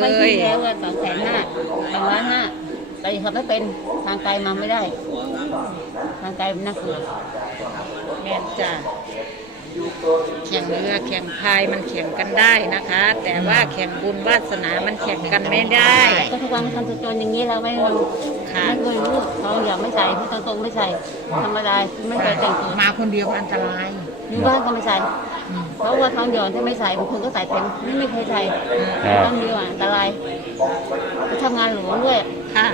ไปยที่แล้วสองแสนห้าสองล้านห้าแต่เขาไม่เป็นทางไกลมาไม่ได้ ทางไกลมันน่ากลัวแม่นจ้ะแข่งเรือแข่งพายมันแข่งกันได้นะคะ แต่ว่าแข่งบุญวาสนามันแข่งกันไม่ได้ ก็ทุกวันทำจนอย่างนี้แล้วไม่เราค่ะไม่เคยรู้เขาอยากไม่ใส่ที่ตรงๆไม่ใส่ธรรมดาไม่เคยแต่งตัวมาคนเดียวอันตรายอยู่บ้านก็ไม่ใส่ เพราะว่าทองหยอนถ้าไม่ใส่บางคนก็ใส่เต็มนี่ไม่เคยใส่ครับ ต้องดีกว่าอันตรายไปทำงานหลวงด้วยค่ะ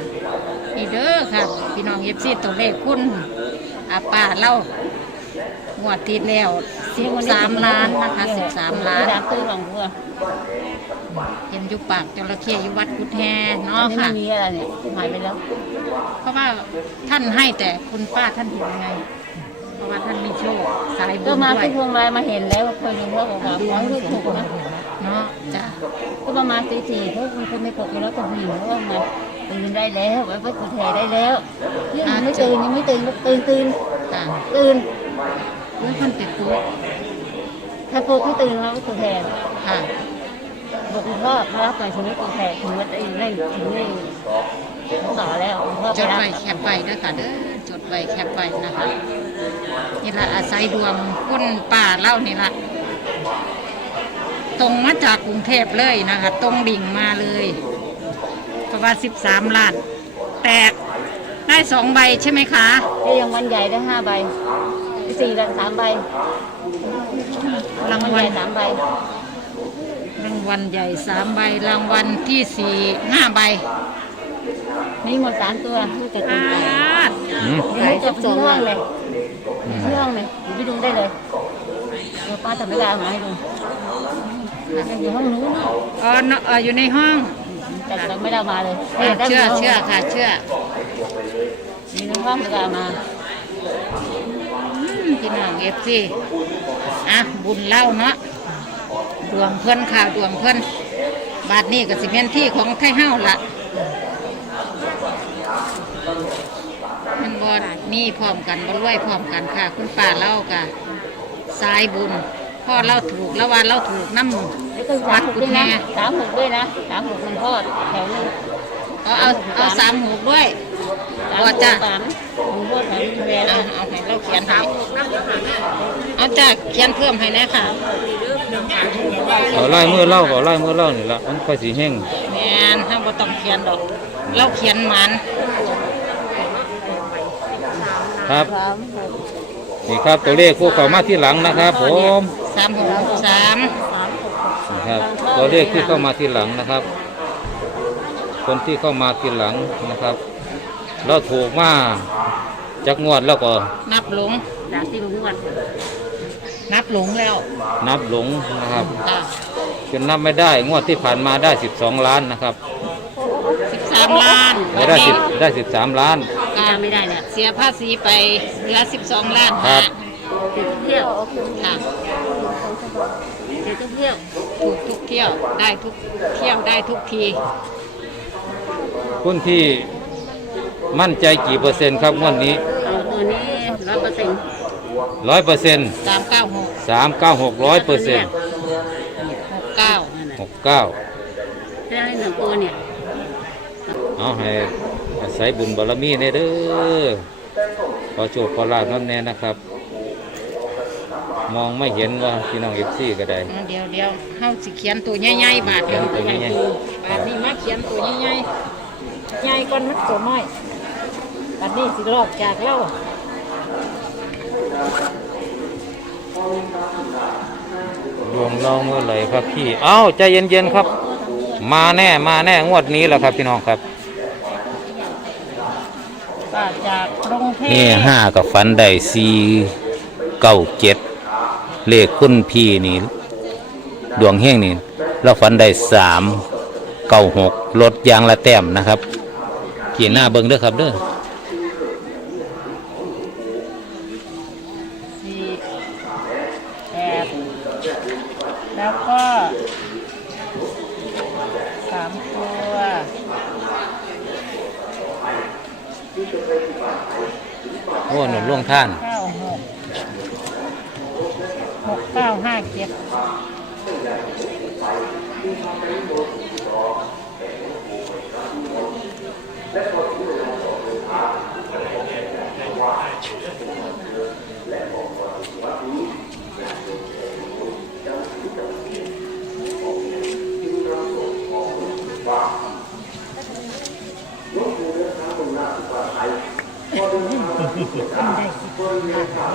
นี่เด้อค่ะ พี่น้องเอฟซีตัวเลขคุณอาป้าเล่าหัวดที่แล้วสิบสามล้านนะคะสิบสามล้านไม่ได้ตื้อหลังตัวเห็นอยุปากจระเข้อยู่วัดกุดแฮอัเนาะนนี้ค่ะไม่มีอะไรเนี่ยหายไปแล้ว เพราะว่าท่านให้แต่คุณป้าท่านเห็นไงเพ ราะว่าท่านมีโชคสายบุก็ญมาด้วที่ยพวงมาลัยมาเห็นแล้วเคยเห็นว่าบอกว่าขอให้ลูกถูกนะเนาะจ้ะก็ประมาณตีสี่เพราะคนคนไม่ปลุกไปแล้วก็หิวแล้วว่าไงตื่นได้แล้วไว้ไปกุดแห่ได้แล้วยังไม่ตื่นยังไม่ตื่นตื่นตื่นค่ะตื่นแล้วท่านติดตัวถ้าปลุกให้ตื่นแล้วไปกุดแห่ค่ะบอกคุณพ่อมารับหน่อยถึงไม่กุดแห่ถึงว่าจะเล่นถึงนี่ต่อแล้วคุณพ่อจไปดรับ ไว้แคปไว้เด้อค่ะเด้อจดไว้แคปไว้นะคะ นี่ละอาศัยดวงคุณป้าเล่านี่ละตรงมาจากกรุงเทพเลยนะคะ ตรงดิ่งมาเลยเพราะว่าสิบสามล้าน แตกได้สองใบใช่ไหมคะได้ยังวันใหญ่ได้ห้าใบสี่ละสามใบรางวันวัใหลญ่สามใบรางวัลใหญ่สามใบรางวัลที่สี่ห้าใบมีหมดสามตัวไม่เกิดตัวอาใหญ่ดอืมเดี๋ยวให้จบที่ห้องเลย ที่ห้องเลยเดี๋ยวไปดูได้เลยเดี๋ยวป้าทำไม่ได้เอามาให้ดูอยู่ห้องนู้นอ๋อเนอะเอ่ออยู่ในห้องแต่เราไม่ได้เอามาเลยอะได้เชื่อในห้งเชื่อค่ะ เชื่อมีในห้องไม่ได้เอามาอืมพี่น้องเอฟซีอะบุญเล่าเนาะดวงเพื่อนข่าวดวงเพื่อนบาทนี้ก็สิเมนที่ของไทเฮ้าละ มันบอมีพร้อมกันบ่รวยพร้อมกันค่ะ คุณป้าเล่ากะสายบุญพ่อเล่าถูกแล้วว่าเล่าถูกน้ำแล้วก็สามหกด้วยนะสามหกด้วยนะสามหกมันทอดแถวนึงเอาเอาเอาสามหกด้วย สามว่าหกจ้ะ สามหกทอดแถวนึงแล้เอาวเอาให้เราเขียนให้เอาจ้ะเขียนเพิ่มให้แนะค่ะเอาไล่มือเล่าก็ไล่มือเล่านี่ละมันค่อยสีแห้งแมนห้ามบ่ต้องเขียนดอก เราเขียนหมัน ครับ สามหกนี่ครับตัวเลขผู้เข้ามาที่หลังนะครับ ผมสามหกหกสามสามหกหกนี่ครับตัวเลขที่เข้ามาที่หลังนะครับ คนที่เข้ามาที่หลังนะครับเราถูกมาจากงวดแล้วก็นับหลงสามที่ลุงวันนับหลงแล้วนับหลงนะครับค่ะจนนับไม่ได้งวดที่ผ่านมาได้ 12 ล้านนะครับ สิบสามล้านไม่ได้สิบได้ 13 ล้าน ก็ไม่ได้เนี่ยเสียภาษีไปเหลือสิบสองล้านครัห้าบ ติดเที่ยวค่ะติดเที่ยวถูกทุกเที่ยวได้ทุกเที่ยวได้ทุกที คุณที่มั่นใจกี่เปอร์เซ็นต์ครับงวดนี้เอาตัวนี้ร้อยเปอร์เซ็นต์ร้อยเปอร์เซ็นต์สามเก้าหกสามเก้าหกร้อยเปอร์เซ็นต์หกเก้าหกเก้า ได้หนึ่งตัวเนี่ย เอาให้ อาศัยบุญบารมีในเด้อขอโชคขอลาบนั่นแน่นะครับ มองไม่เห็นว่าพี่น้องเอฟซีก็ได้เดี๋ยวเดี๋ยวเฮาสิเขียนตัวใหญ่ๆบาทเดียวเขียนตัวใหญ่บาทนี้มาเขียนตัวใหญ่ๆใหญ่ก่อนมันตัวน้อยบาทนี้สิลอกจากเล่าดวงเราเมื่อไหร่ครับพี่ เอ้าใจเย็นๆครับ มาแน่มาแน่งวดนี้แหละครับพี่น้องครับ บาทจากกรุงเทพนี่ห้ากับฟันได้สี่เก้าเจ็ดเลขคุณพี่นี่ ดวงเฮงนี่เราฟันได้สามเก้าหกลดยางละแต้มนะครับเขียนหน้าเบิ้งเด้อครับเด้อสี่แปดแล้วก็สามตัว โอ้หนุนล่วงท่านเก้าหกหกเก้าห้าเจ็ด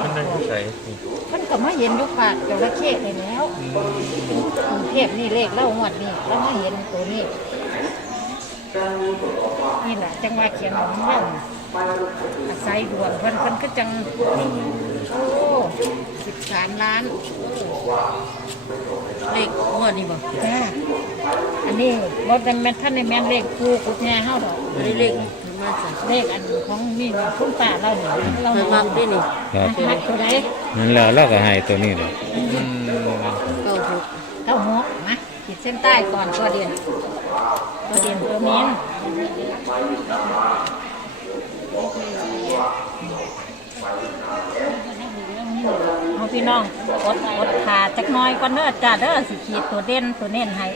มันนั่งที่ใส่เพิ่นก็มาเห็นอยู่ปากจระเข้ไปแล้วกรุงเทพนี่เลขเล่างวดนี่แล้วมาเห็นตัวนี้นี่แหละจังว่าเขียนของเรื่องอาศัยดวงเพิ่นเพิ่นก็จังโอ้สิบสามล้านเลขงวดนี่บ่จ้าอันนี้บ่เป็นแม่นท่านในแมนเลขกูกุดแง่เฮาดอกบ่ได้เลข ถึงมาใส่เลขอันของนี่นะคุณป้าเราเนี่ยเราเพิ่นมักได้นี่ครับหักตัวใดนั่นแหล้วเราก็ให้ตัวนี้เลยเก้าหกเก้าหกนะขีดเส้นใต้ก่อนตัวเดียนตัวเดียนตัวเมียนเอาพี่น้องกดกดขาจักหน้อยก่อนเด้อจ้าเด้อสิขีดตัวเด่นตัวเน้นให้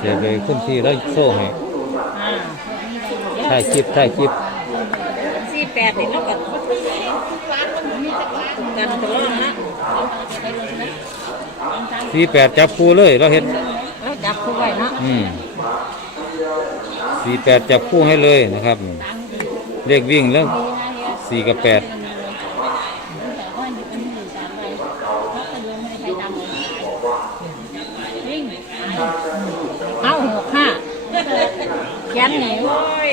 เดี๋ยวไปคุณพี่แล้วโซ่ให้อ่า ถ่ายคลิปถ่ายคลิปสี่แปดนี่เราก็กันตัวนะสี่แปดจับคู่เลยเราเห็นแล้วจับคู่ไว้เนาะอืมสี่แปดจับคู่ให้เลยนะครับ เลขวิ่งแล้วสี่กับแปดเอาหกห้าเขียนหนีโอ้ย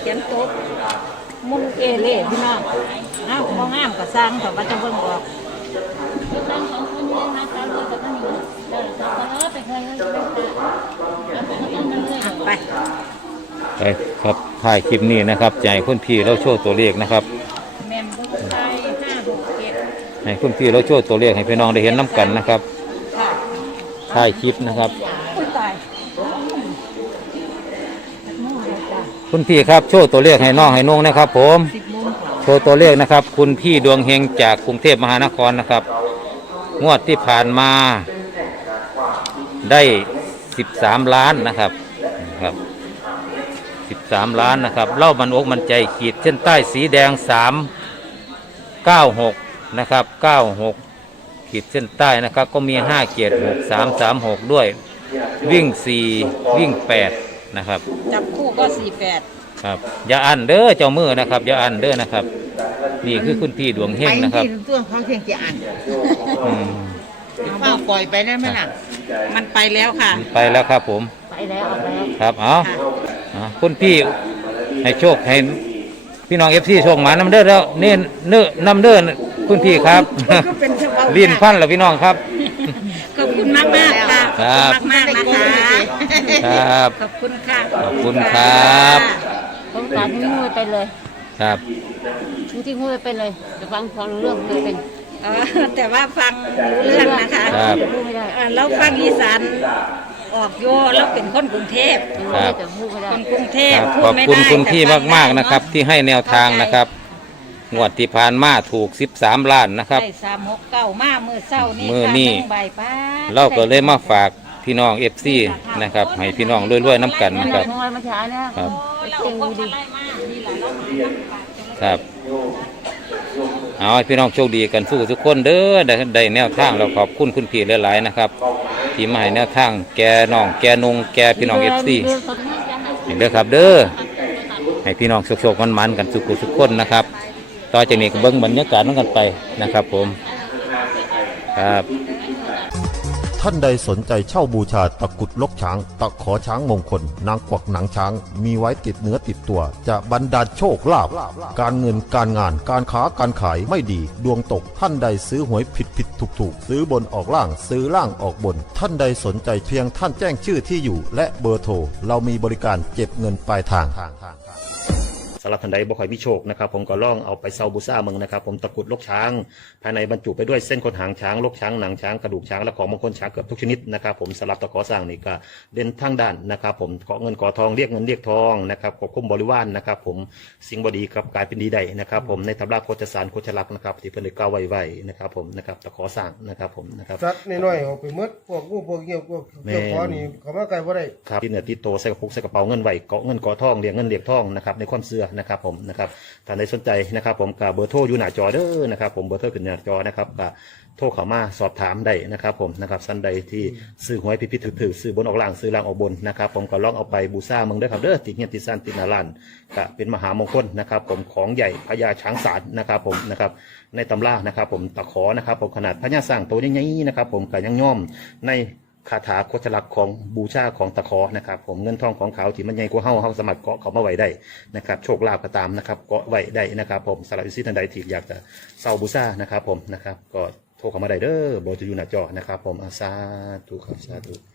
เขียนตบมุนเอเล่พี่น้องเอาพองามก็สร้างแต่ว่าจะเบิ่งออกตั้งสองคนอยู่ในนะคะรวยกับมันอยู่เด้อสับปะรดไปเคยเลยเอาไปตั้งกันเลยอะไปไปครับถ่ายคลิปนี้นะครับใจะให้คุณพี่เราโชว์ตัวเลขนะครับแม่นบุกไปห้าหกเจ็ดให้คุณพี่เราโชว์ตัวเลขให้พี่น้องได้เห็นน้กันนะครับค่ะถ่ายคลิปนะครับ อุ้ยตายนู่นเลยจ้ะ คุณพี่ครับโชว์ตัวเลขให้น้องให้นุ่งนะครับ ผมโชว์ตัวเลขนะครับ คุณพี่ดวงเฮงจากกรุงเทพมหานครนะครับ งวดที่ผ่านมาได้13ล้านนะครับครับ13ล้านนะครับเล่ามันอกมันใจขีดเส้นใต้สีแดง3 96นะครับ96ขีดเส้นใต้นะครับ ก็มี5เกียรติ6 3 3 6ด้วย วิ่ง4วิ่ง8 นะครับ จับคู่ก็สี่แปดครับอย่าอันเด้อเจ้ามือนะครับอย่าอันเด้อนะครับ นี่คือคุณพี่ดวงเฮงนะครับตัวเขาเพียงจะอ่านอืมข้าวปล่อยไปได้ไหมล่ะ มันไปแล้วค่ะ ไปแล้วครับผมไปแล้วออกแล้วครับเอาเอาคุณพี่ให้โชคให้พี่น้องเอฟซีโชคหมาน้ำเด้อแล้วเน้นเนื้อน้ำเด้อคุณพี่ครับก็เป็นเฉพาะลิ้นพันแล้วพี่น้องครับขอบคุณมากมากๆค่ะ ครับขอบคุณมากๆนะคะครับ ขอบคุณค่ะขอบคุณครับ ผมฝากที่งูไปเลยครับชูที่งูไปเลยจะฟังฟังเรื่องเลยเป็นเออแต่ว่าฟังรู้เรื่องนะคะครับ พูดไม่ได้เออเราฟังอีสานออกโยเราเป็นคนกรุงเทพครับจะพูดไม่ได้ คนกรุงเทคพรับพูขดอบไม่คุณได้คุณพี่แต่ฟังมากได้ๆนะครับ ที่ให้แนวทางนะครับ งวดที่ผ่านมาถูก 13 ล้านนะครับ ได้สามหกเก้ามามือเศร้านี่มื้อนี้ ค่ะใบป้าเราก็เลยมาฝากพี่น้องเอฟซีนะครับให้พี่น้องรวยๆน้ำกันนั่นนะแหคละรับ น้อยมาช้าเนี่ยครับเราก็มาไล่มานี่แหละเรามาตั้งปากจังครับเอาให้พี่น้องโชคดีกันสู้ทุกคนเด้อได้ได้แนวทางเราขอบคุณคุณพี่หลายๆนะครับ ที่มาให้แนวทางแกน้องแกนุงแกพี่น้องเอฟซีเด้อครับเด้อให้พี่น้องโชคๆมันๆกันสุขทุกคนนะครับ ต่อจากนี้ก็เบิ่งบรรยากาศนั้นกันไปนะครับผมครับท่านใดสนใจเช่าบูชาตะกุดลกช้าง ตะขอช้างมงคล นางกวักหนังช้าง มีไว้ติดเนื้อติดตัว จะบรรดาลโชคลาภการเงินการงานการค้าการขายไม่ดี ดวงตกท่านใดซื้อหวยผิดผิดถูกถูกซื้อบนออกล่างซื้อล่างออกบน ท่านใดสนใจเพียงท่านแจ้งชื่อที่อยู่ และเบอร์โทรเรามีบริการเก็บเงินปลายทาง สำหรับท่านใดบ่ค่อยมีโชคนะครับผมก็ล่องเอาไปเซาบูซ่าเมืองนะครับผมตะกรุดลกช้าง ภายในบรรจุไปด้วยเส้นขนหางช้างลกช้างหนังช้างกระดูกช้างและของมงคลช้างเกือบทุกชนิดนะครับผมสำหรับตะขอสร้างนี่ก็เด่นทั้งด้านนะครับผมขอเงินขอทองเรียกเงินเรียกทองนะครับควบคุมบริวารนะครับผมสิ่งบดีครับกลายเป็นดีได้นะครับผมในตำราโคจสารโคจลักษณ์นะครับที่เพิ่นได้กล่าวไว้ไว้นะครับผมนะครับตะขอสร้างนะครับผมนะครับ สัตว์น้อยๆออกไปหมดพวกงูพวกเงี้ยวพวกเกี่ยวคอนี่เขามาไกลบ่ได้ครับที่เหนือติดโตวใส่กระปุกใส่กระเป๋าเงินไว้เกาะเงินเกาะทองเรียงเงินเรียกทองนะครับในความเสื่อนะครับผมนะครับท่าใดสนใจนะครับผมกับเบอร์โทรอยู่หน้าจอเด้อนะครับผมเบอร์โทรขึ้นหน้าจอนะครับกับโทรเข้ามาสอบถามได้นะครับผมนะครับสันใดที่ซื้อหวยพิพิธถือซื้อบนออกล่างซื้อล่างออกบนนะครับผมก็ลองเอาไปบูชาเมืองเด้อครับเด้อติดเงียบติดสั้นติดนาลานก็เป็นมหามงคลนะครับผมของใหญ่พญาช้างศาลนะครับผมนะครับในตำรานะครับผมตะขอนะครับผมขนาดพญาสร้างโตวใหญ่ๆนะครับผมก็ยังย่อมใน คาถาโคชลักของบูชาของตะขอนะครับ ผมเงินทองของเขาที่มันใหญ่กว่าเฮาเฮาสามารเกาะเขามาไว้ได้นะครับ โชคลาภก็ตามนะครับเกาะไว้ได้นะครับ ผมสำหรับอิสิทันใดที่อยากจะเซาบูชานะครับ ผมนะครับ ก็โทรเข้ามาได้เด้อเบอร์จะอยู่หน้าจอนะครับ ผมอาสาธุครับสาธุ